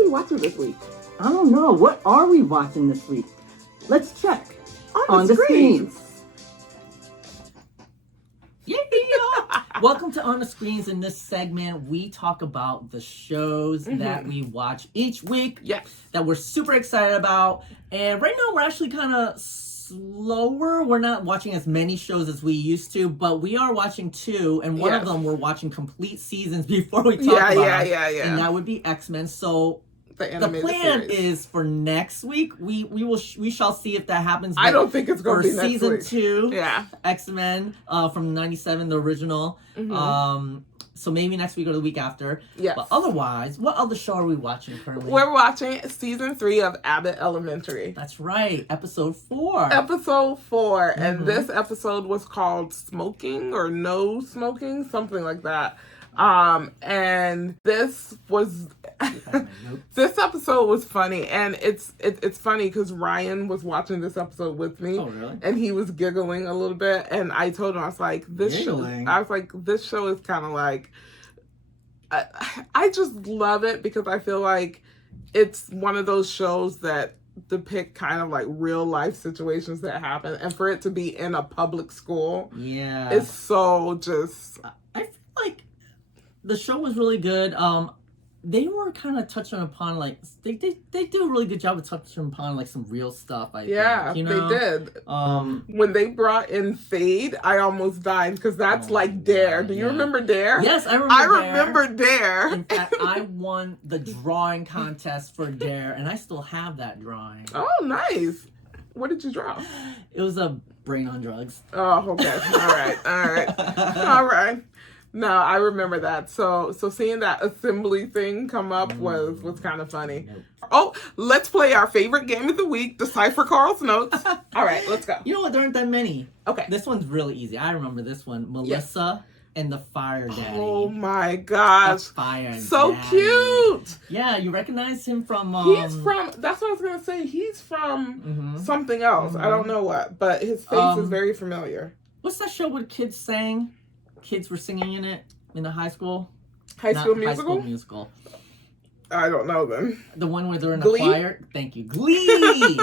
are we watching this week? I don't know. What are we watching this week? Let's check on the screens. Yeah. Welcome to On the Screens. In this segment, we talk about the shows that we watch each week. Yes. That we're super excited about. And right now, we're actually kind of slower. We're not watching as many shows as we used to, but we are watching 2, and one of them we're watching complete seasons before we talk about it. Yeah. And that would be X-Men. So the plan is for next week. We shall see if that happens. I don't think it's going to be next season week. 2. Yeah. X-Men from '97, the original. So maybe next week or the week after. Yes. But otherwise, what other show are we watching currently? We're watching season 3 of Abbott Elementary. That's right. Episode 4. Episode 4. And this episode was called Smoking or No Smoking, something like that. And this was this episode was funny, and it's funny because Ryan was watching this episode with me. Oh, really? And he was giggling a little bit, and I told him, I was like, this show is kind of like, I just love it because I feel like it's one of those shows that depict kind of like real life situations that happen, and for it to be in a public school, it's so just. I feel like the show was really good. They were kind of touching upon like they do a really good job of touching upon like some real stuff. I think, you know? They did. When they brought in Fade, I almost died because that's like Dare. Do you remember Dare? Yes, I remember. I remember Dare. In fact, I won the drawing contest for Dare, and I still have that drawing. Oh, nice. What did you draw? It was a brain on drugs. Oh, okay. All right. No, I remember that. So seeing that assembly thing come up was kind of funny. Oh, let's play our favorite game of the week, Decipher Carl's Notes. All right, let's go. You know what? There aren't that many. Okay. This one's really easy. I remember this one. Melissa and the Fire Daddy. Oh my gosh. The Fire so Daddy. Cute. Yeah, you recognize him from... He's from... That's what I was going to say. He's from something else. I don't know what, but his face is very familiar. What's that show where kids sang? Kids were singing in it in the high school. High School Musical? High School Musical. I don't know then. The one where they're in a Glee? choir. Thank you. Glee.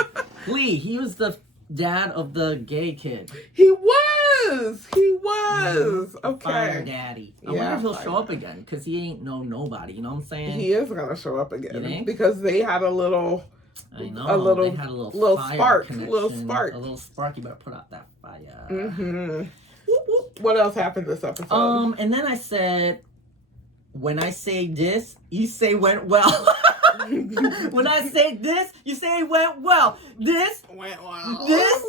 Glee. He was the dad of the gay kid. He was. Okay. Fire Daddy. I wonder if he'll show up again because he ain't nobody. You know what I'm saying? He is gonna show up again. You think? Because they had a little. I know. They had a little spark. Connection. A little spark. A little spark. You better put out that fire. What else happened this episode? And then I said, when I say this, you say went well. When I say this, you say it went well. This went well. This.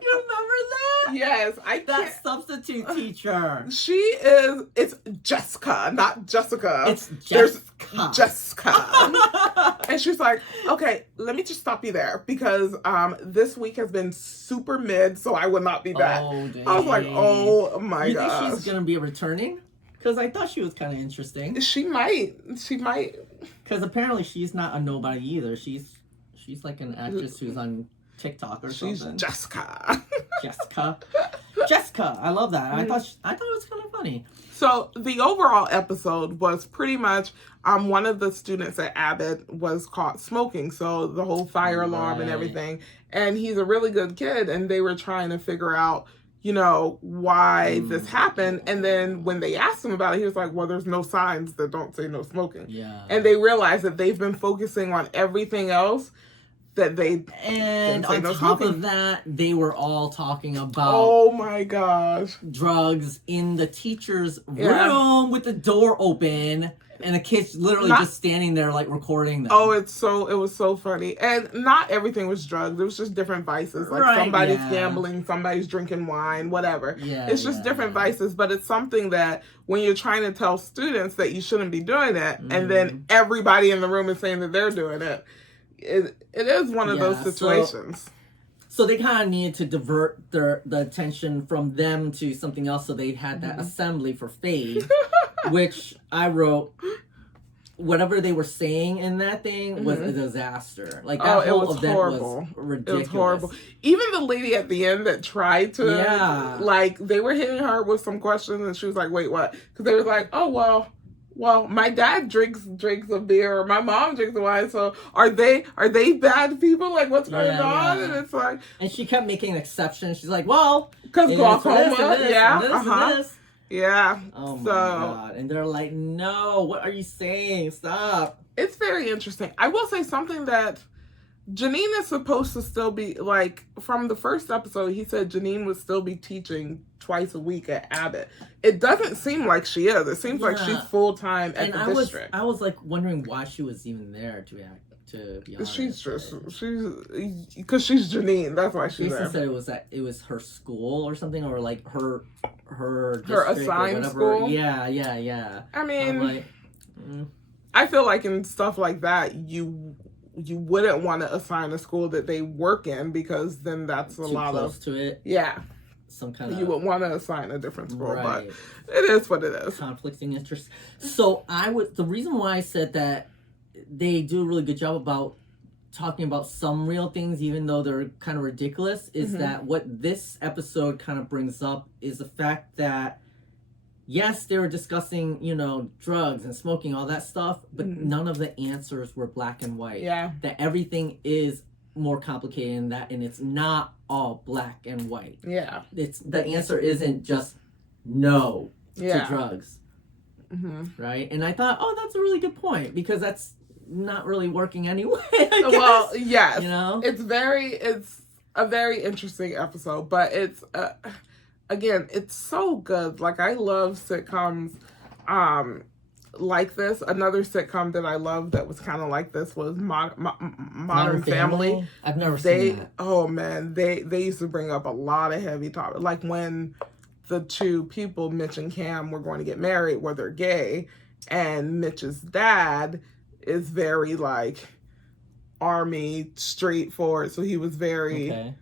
You remember that? Yes, That substitute teacher. She is. It's Jessica, not Jessica. It's Jessica. There's Jessica. And she's like, okay, let me just stop you there because this week has been super mid, so I will not be back. Oh, dang. I was like, oh my gosh. You think she's gonna be returning? Because I thought she was kind of interesting. She might. Because apparently she's not a nobody either. She's like an actress who's on TikTok or something. She's Jessica. Jessica. I love that. I thought it was kind of funny. So the overall episode was pretty much one of the students at Abbott was caught smoking. So the whole fire alarm and everything. And he's a really good kid. And they were trying to figure out, you know, why this happened. And then when they asked him about it, he was like, well, there's no signs that don't say no smoking. Yeah. And they realized that they've been focusing on everything else that they and on top of that, they were all talking about oh my gosh drugs in the teacher's room with the door open and the kids literally just standing there like recording them. Oh, it was so funny. And not everything was drugs. It was just different vices. Like somebody's gambling, somebody's drinking wine, whatever. It's just different vices, but it's something that when you're trying to tell students that you shouldn't be doing it, and then everybody in the room is saying that they're doing it. It is one of those situations. So they kind of needed to divert the attention from them to something else. So they had that assembly for Fade, which I wrote. Whatever they were saying in that thing was a disaster. Like that whole event was ridiculous. It was horrible. Even the lady at the end that tried to, like, they were hitting her with some questions, and she was like, "Wait, what?" Because they were like, "Oh well." Well, my dad drinks a beer. My mom drinks wine. So are they bad people? Like, what's going on? Yeah. And it's like, and she kept making exceptions. She's like, well, because glaucoma, this. Yeah. Oh my god! And they're like, no, what are you saying? Stop. It's very interesting. I will say something that Janine is supposed to still be, like, from the first episode, he said Janine would still be teaching twice a week at Abbott. It doesn't seem like she is. It seems like she's full-time at the district. I was, like, wondering why she was even there, to be honest. She's because she's Janine. That's why she's there. Said it was her school or something, or, like, her assigned school? Yeah. I mean, like, I feel like in stuff like that, you wouldn't want to assign a school that they work in, because then that's a lot close to it. Yeah. Some kind of... You would want to assign a different school, right. But it is what it is. Conflicting interests. So the reason why I said that they do a really good job about talking about some real things, even though they're kind of ridiculous, is that what this episode kind of brings up is the fact that, yes, they were discussing, drugs and smoking, all that stuff, but none of the answers were black and white. Yeah. That everything is more complicated than that, and it's not all black and white. Yeah. The answer isn't just no to drugs. Right? And I thought, that's a really good point, because that's not really working anyway, I guess. Well, yes. It's a very interesting episode, but it's... Again, it's so good. Like, I love sitcoms like this. Another sitcom that I love that was kind of like this was Modern Family. I've never seen that. Oh, man. They used to bring up a lot of heavy topics. Like when the two people, Mitch and Cam, were going to get married, where they're gay, and Mitch's dad is very, like, army, straightforward. So he was very... Okay.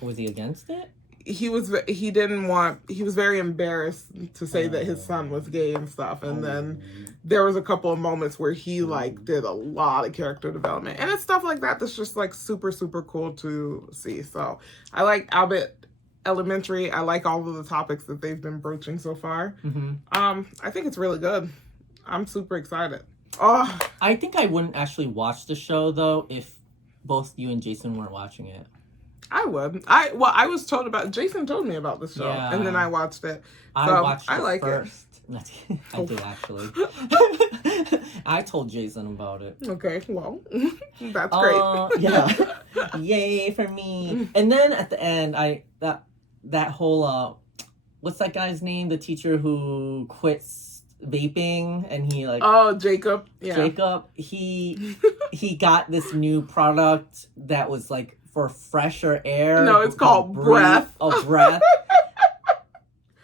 Was he against it? He was very embarrassed to say that his son was gay and stuff. And then there was a couple of moments where he, like, did a lot of character development. And it's stuff like that that's just, like, super, super cool to see. So I like Abbott Elementary. I like all of the topics that they've been broaching so far. I think it's really good. I'm super excited. Oh, I think I wouldn't actually watch the show, though, if both you and Jason weren't watching it. I would. I was told about... Jason told me about the show, and then I watched it. So I like first. I did, actually. I told Jason about it. Okay, well, that's great. Yeah. Yay for me. And then at the end, that whole... what's that guy's name? The teacher who quits vaping, and he, like... Oh, Jacob. Yeah. Jacob. He got this new product that was, like, for fresher air. No, it's called breath. Oh, breath.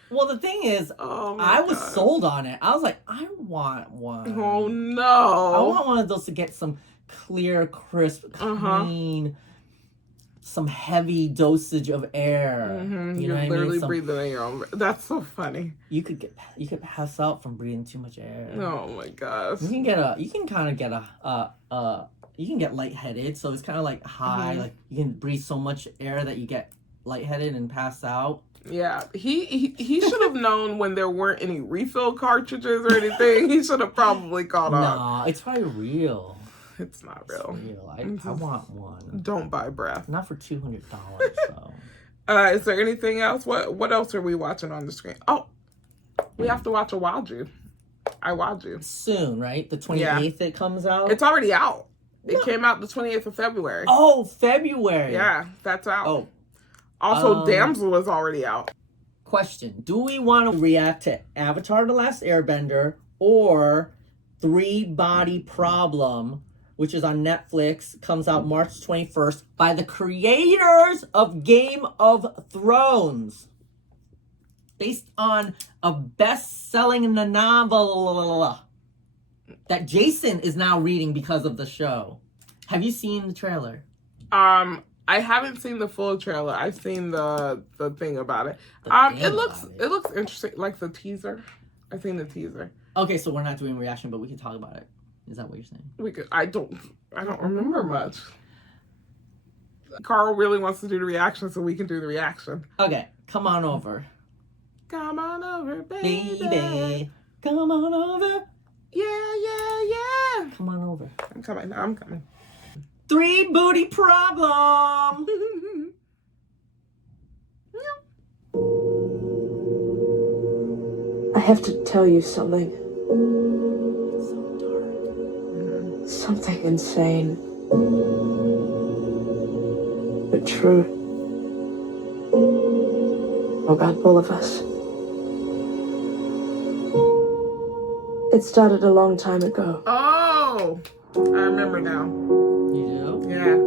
Well, the thing is, I was sold on it. I was like, I want one. Oh, no. I want one of those to get some clear, crisp, clean, some heavy dosage of air. You're literally breathing in your own. That's so funny. You could pass out from breathing too much air. Oh my gosh. You can get lightheaded, so it's kind of like high. Like, you can breathe so much air that you get lightheaded and pass out. Yeah, he should have known when there weren't any refill cartridges or anything. He should have probably caught on. No, it's probably real. It's not real. It's real. I want one. Don't buy breath. Not for $200, so. Is there anything else? What else are we watching on the screen? Oh, we have to watch Awaju. Soon, right? The 28th it comes out? It's already out. It came out the 28th of February. Oh, February. Yeah, that's out. Oh. Also, Damsel is already out. Question. Do we want to react to Avatar: The Last Airbender or Three Body Problem, which is on Netflix, comes out March 21st, by the creators of Game of Thrones? Based on a best-selling novel that Jason is now reading because of the show. Have you seen the trailer? I haven't seen the full trailer. I've seen the thing about it. It looks interesting, like the teaser. I've seen the teaser. Okay, so we're not doing reaction, but we can talk about it. Is that what you're saying? We could. I don't remember much. Carl really wants to do the reaction, so we can do the reaction. Okay, come on over. Come on over, baby. Come on over. Yeah. Come on over. I'm coming. 3 booty problem. I have to tell you something. It's so dark. Something insane. But true. About all of us. It started a long time ago. Oh, I remember now. You do? Yeah.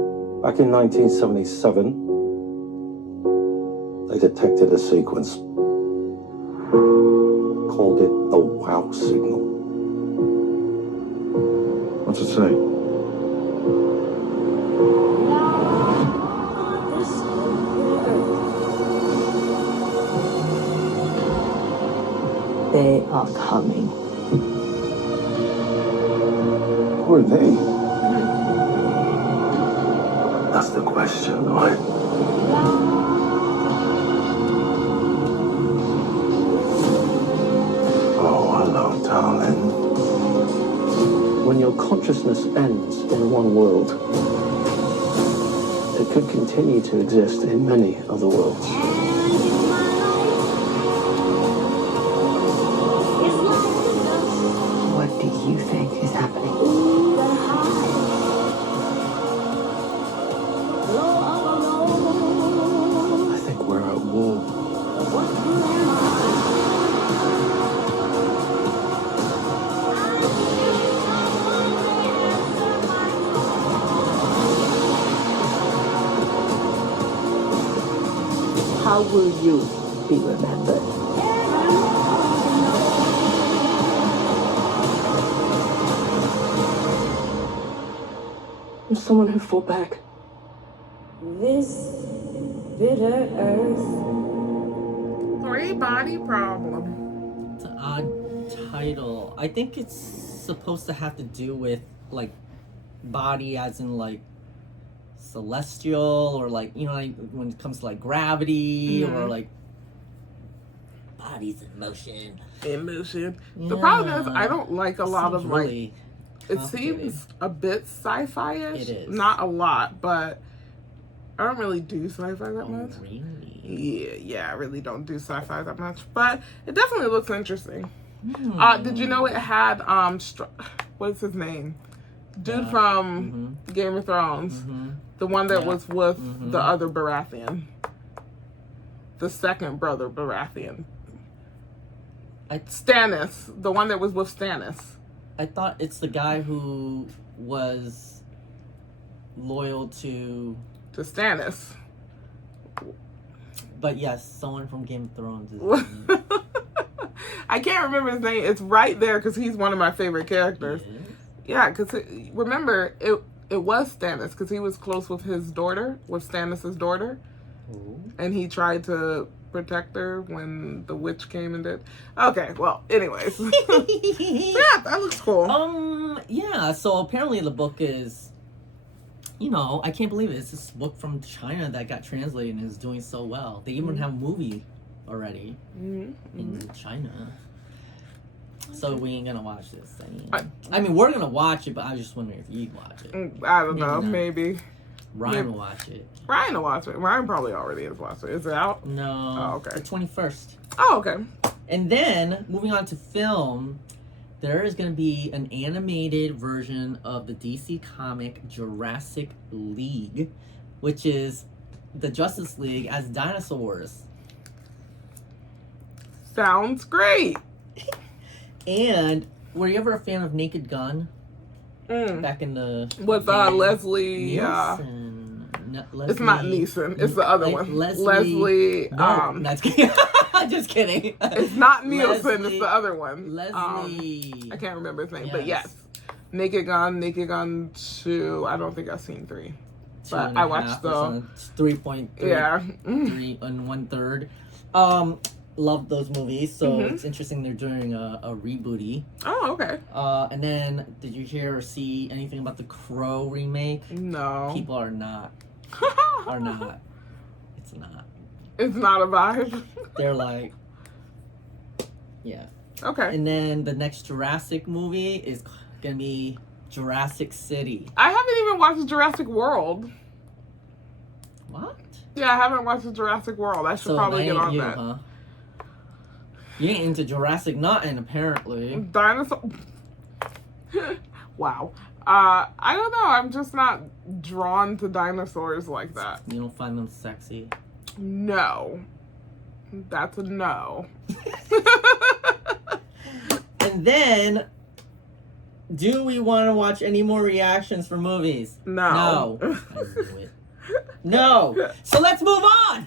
Back in 1977, they detected a sequence. Called it the wow signal. What's it say? They are coming. Who are they? That's the question, right? Oh, hello, darling. When your consciousness ends in one world, it could continue to exist in many other worlds. What do you think is happening? I think we're at war. How will you be remembered? I'm someone who fought back. This bitter earth. 3 body problem. It's an odd title. I think it's supposed to have to do with like body, as in like celestial, or like, you know, like when it comes to like gravity, or like bodies in motion. The problem is I don't like a lot of really it seems a bit sci-fi-ish. It is. Not a lot, but I don't really do sci-fi that much. Really? Yeah, I really don't do sci-fi that much, but it definitely looks interesting. Did you know it had what's his name? Dude from Game of Thrones. The one that was with the other Baratheon. The second brother Baratheon. Stannis. The one that was with Stannis. I thought it's the guy who was loyal to Stannis. But yes, someone from Game of Thrones is I can't remember his name. It's right there because he's one of my favorite characters. Yeah, because remember, it was Stannis because he was close with his daughter, with Stannis' daughter. Ooh. And he tried to protect her when the witch came and did. Okay, well, anyways. Yeah, that looks cool. Yeah, so apparently the book is, you know, I can't believe it. It's this book from China that got translated and is doing so well. They even have a movie already in China. So we ain't gonna watch this. I mean, we're gonna watch it, but I was just wondering if you'd watch it. I don't know, maybe. Ryan will watch it. Ryan will watch it. Ryan probably already has watched it. Is it out? No. Oh, okay. The 21st. Oh, okay. And then, moving on to film, there is going to be an animated version of the DC comic Jurassic League, which is the Justice League as dinosaurs. Sounds great. And were you ever a fan of Naked Gun? Back in the... With Leslie... Leslie... It's not Neeson. It's the other one. Leslie... No, that's just kidding. It's not Nielsen. It's the other one. Leslie... I can't remember his name, but yes. Naked Gun 2. I don't think I've seen 3. But I watched the... 3.3. Yeah. 3 and 1/3. Love those movies, so it's interesting they're doing a rebooty. Oh, okay. And then, did you hear or see anything about the Crow remake? No. People are not. Are not. It's not. It's not a vibe. They're like, yeah. Okay. And then the next Jurassic movie is gonna be Jurassic City. I haven't even watched Jurassic World. What? Yeah, I haven't watched Jurassic World. I should probably get on that. Huh? You ain't into Jurassic Nothing, apparently. Dinosaur. Wow. I don't know. I'm just not drawn to dinosaurs like that. You don't find them sexy? No. That's a no. And then, do we want to watch any more reactions for movies? No. No. I knew it. No. So let's move on.